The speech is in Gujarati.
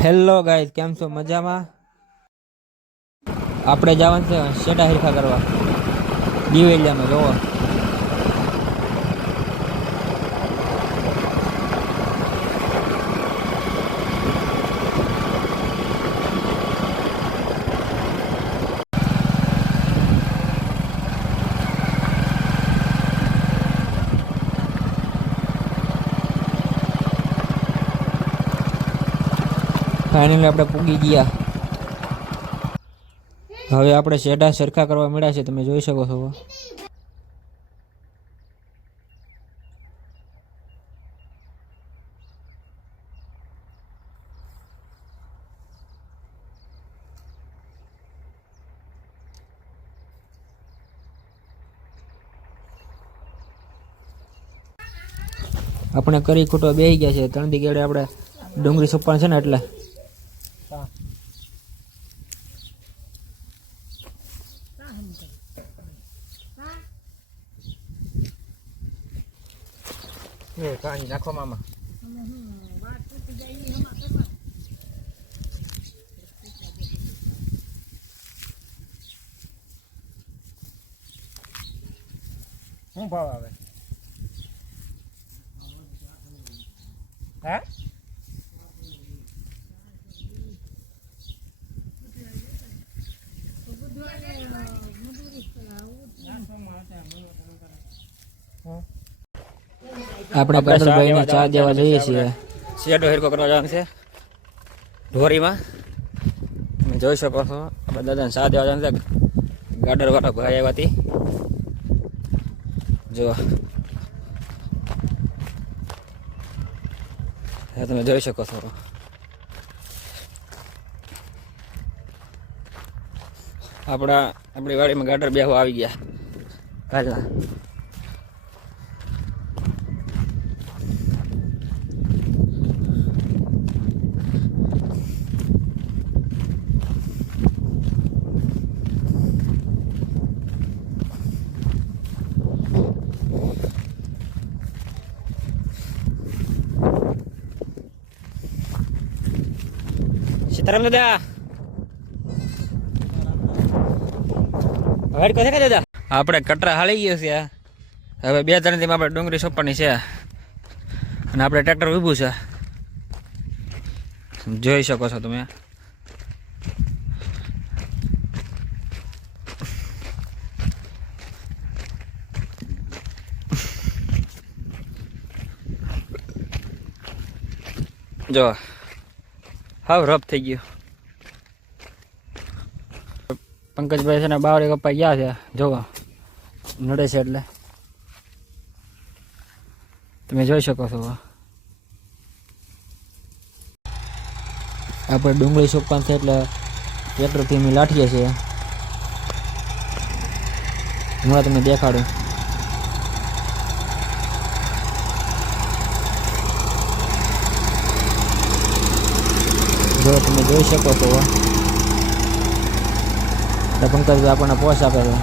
હેલો ગાઈઝ, કેમ છો? મજામાં? આપણે જવાનું છે શેડા હરખા કરવા દિવેલિયામાં. જોવો ફાઇનલી આપણે પૂગી ગયા. હવે આપણે શેડા સરખા કરવા મળ્યા છે, તમે જોઈ શકો છો. આપણે કરી ખૂટો બેસી ગયા છે. 3 દી ગેડે આપણે ડુંગળી સોંપવાનું છે ને, એટલે પાણી નાખો મામા. શું ભાવ આવે? હે? આપણે કાજલભાઈને ચા દેવા જઈએ છીએ. શેડો હેરકો કરવા જવાનું છે ઢોરીમાં. તમે જોઈ શકો છો, આપણે દાદાને ચા દેવા જવાનું છે. ગાડર વાળા ભાઈ આવ્યા હતી. જો તમે જોઈ શકો છો. આપણી વાડીમાં ગાડર બેહવા આવી ગયા કાલના. સીતારામ દાદા, હવે કહે કે દાદા આપણે કટરા હાલી ગયો છે. હવે 2-3 દિવસમાં આપણે ડુંગળી સોંપવાની છે અને આપણે ટ્રેક્ટર ઊભું છે, જોઈ શકો છો તમે. જો હાવ રફ થઈ ગયો. પંકજભાઈ છે ને બાવરે કપાઈ ગયા છે. જોવો નડે છે એટલે તમે જોઈ શકો છો. આપણે ડુંગળી સોંપવાનું છે એટલે ટ્રેક્ટરથી અમે લાઠીએ છીએ. હમણાં તમને દેખાડું. જો તમે જોઈ શકો છો, પંકજભાઈ આપણને પોસ આપે છે.